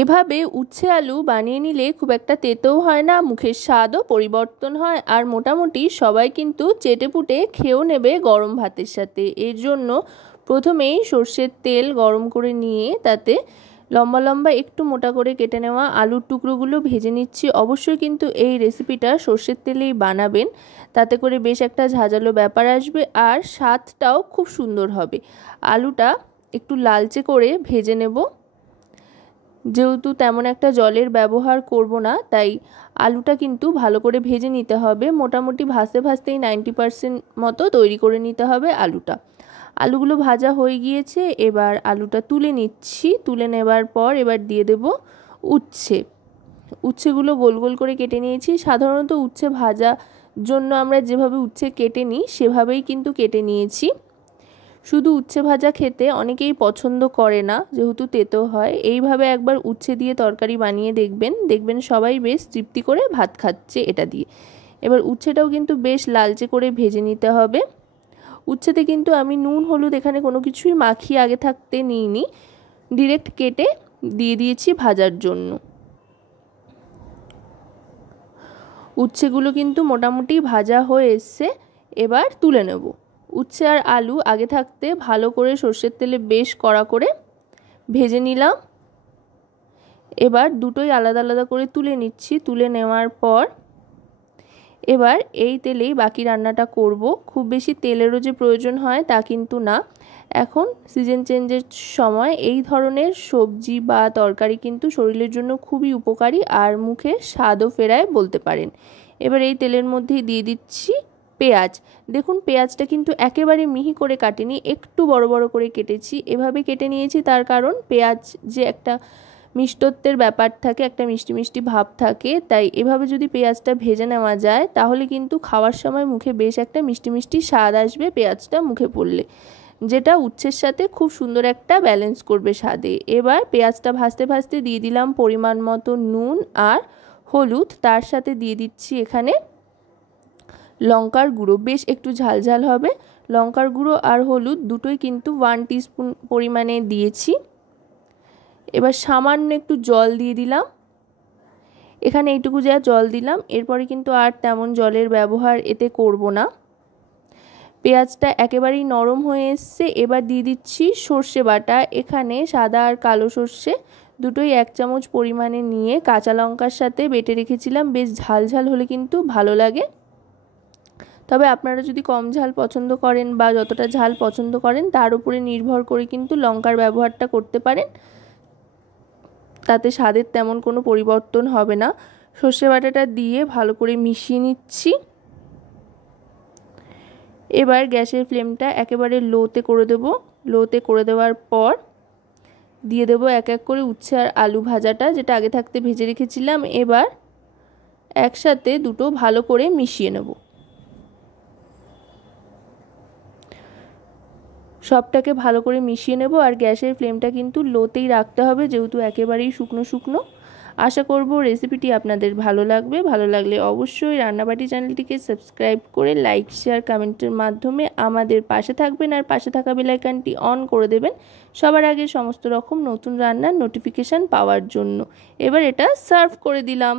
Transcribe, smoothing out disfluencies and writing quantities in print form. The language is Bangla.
এভাবে উচ্ছে আলু বানিয়ে নিলে খুব একটা তেতেও হয় না, মুখের স্বাদও পরিবর্তন হয়, আর মোটামুটি সবাই কিন্তু চেটেপুটে খেয়েও নেবে গরম ভাতের সাথে। এর জন্য প্রথমেই সর্ষের তেল গরম করে নিয়ে তাতে লম্বা লম্বা একটু মোটা করে কেটে নেওয়া আলুর টুকরোগুলো ভেজে নিচ্ছি। অবশ্যই কিন্তু এই রেসিপিটা সর্ষের তেলেই বানাবেন, তাতে করে বেশ একটা ঝাঁঝালো ব্যাপার আসবে আর স্বাদটাও খুব সুন্দর হবে। আলুটা একটু লালচে করে ভেজে নেব। যেহেতু তেমন একটা জলের ব্যবহার করব না, তাই আলুটা কিন্তু ভালো করে ভেজে নিতে হবে। মোটামুটি ভাজতে ভাজতেই 90% মতো তৈরি করে নিতে হবে আলুটা। আলুগুলো ভাজা হয়ে গিয়েছে, এবার আলুটা তুলে নিচ্ছি। তুলে নেবার পর এবার দিয়ে দেব উচ্ছেগুলো গোল গোল করে কেটে নিয়েছি। সাধারণত উচ্ছে ভাজা জন্য আমরা যেভাবে উচ্ছে কেটে নিই সেভাবেই কিন্তু কেটে নিয়েছি। শুধু উচ্ছে ভাজা খেতে অনেকেই পছন্দ করে না, যেহেতু তেতো হয়। এইভাবে একবার উচ্ছে দিয়ে তরকারি বানিয়ে দেখবেন সবাই বেশ তৃপ্তি করে ভাত খাচ্ছে এটা দিয়ে। এবার উচ্ছেটাও কিন্তু বেশ লালচে করে ভেজে নিতে হবে। উচ্ছেতে কিন্তু আমি নুন হলুদ এখানে কোনো কিছুই মাখিয়ে আগে থাকতে নিইনি, ডিরেক্ট কেটে দিয়ে দিয়েছি ভাজার জন্য। উচ্ছেগুলো কিন্তু মোটামুটি ভাজা হয়ে এসছে, এবার তুলে নেব। উচ্ছে আর আলু আগে থাকতে ভালো করে সর্ষের তেলে বেশ কড়া করে ভেজে নিলাম। এবার দুটোই আলাদা আলাদা করে তুলে নিচ্ছি। তুলে নেওয়ার পর এবার এই তেলেই বাকি রান্নাটা করব। খুব বেশি তেলেরও যে প্রয়োজন হয় তা কিন্তু না। এখন সিজন চেঞ্জের সময় এই ধরনের সবজি বা তরকারি কিন্তু শরীরের জন্য খুবই উপকারী আর মুখে স্বাদও ফেরায় বলতে পারেন। এবার এই তেলের মধ্যেই দিয়ে দিচ্ছি পেঁয়াজ। দেখুন পেঁয়াজটা কিন্তু একেবারে মিহি করে কাটিনি, একটু বড় বড় করে কেটেছি। এভাবে কেটে নিয়েছি তার কারণ পেঁয়াজ যে একটা মিষ্টত্বের ব্যাপার থাকে, একটা মিষ্টি মিষ্টি ভাব থাকে, তাই এভাবে যদি পেঁয়াজটা ভেজে নেওয়া যায় তাহলে কিন্তু খাওয়ার সময় মুখে বেশ একটা মিষ্টি মিষ্টি স্বাদ আসবে পেঁয়াজটা মুখে পড়লে, যেটা উচ্ছের সাথে খুব সুন্দর একটা ব্যালেন্স করবে স্বাদে। এবার পেঁয়াজটা ভাজতে ভাজতে দিয়ে দিলাম পরিমাণ মতো নুন আর হলুদ, তার সাথে দিয়ে দিচ্ছি এখানে লঙ্কার গুঁড়ো। বেশ একটু ঝালঝাল হবে। লঙ্কার গুঁড়ো আর হলুদ দুটোই কিন্তু 1 টিস্পুন পরিমাণে দিয়েছি। এবার সামান্য একটু জল দিয়ে দিলাম, এখানে এইটুকু যা জল দিলাম, এরপরে কিন্তু আর তেমন জলের ব্যবহার এতে করব না। পেঁয়াজটা একেবারেই নরম হয়ে এসছে। এবার দিয়ে দিচ্ছি সর্ষে বাটা। এখানে সাদা আর কালো সর্ষে দুটোই 1 চামচ পরিমাণে নিয়ে কাঁচা লঙ্কার সাথে বেটে রেখেছিলাম। বেশ ঝাল ঝাল হলে কিন্তু ভালো লাগে, তবে আপনারা যদি কম ঝাল পছন্দ করেন বা যতটা ঝাল পছন্দ করেন তার উপরে নির্ভর করে কিন্তু লঙ্কার ব্যবহারটা করতে পারেন, তাতে স্বাদের তেমন কোনো পরিবর্তন হবে না। সর্ষে বাটাটা দিয়ে ভালো করে মিশিয়ে নিচ্ছি। এবার গ্যাসের ফ্লেমটা একেবারে লোতে করে দেব। লোতে করে দেওয়ার পর দিয়ে দেব এক এক করে উচ্ছে আর আলু ভাজাটা, যেটা আগে থাকতে ভেজে রেখেছিলাম। এবার একসাথে দুটো ভালো করে মিশিয়ে নেব। সবটাকে ভালো করে মিশিয়ে নেব আর গ্যাসের ফ্লেমটা কিন্তু লোতেই রাখতে হবে, যেহেতু একেবারেই শুকনো শুকনো। আশা করব রেসিপিটি আপনাদের ভালো লাগবে। ভালো লাগলে অবশ্যই রান্নাবাটি চ্যানেলটিকে সাবস্ক্রাইব করে লাইক শেয়ার কমেন্টের মাধ্যমে আমাদের পাশে থাকবেন আর পাশে থাকা বেল আইকনটি অন করে দেবেন সবার আগে সমস্ত রকম নতুন রান্নার নোটিফিকেশান পাওয়ার জন্য। এবার এটা সার্ভ করে দিলাম।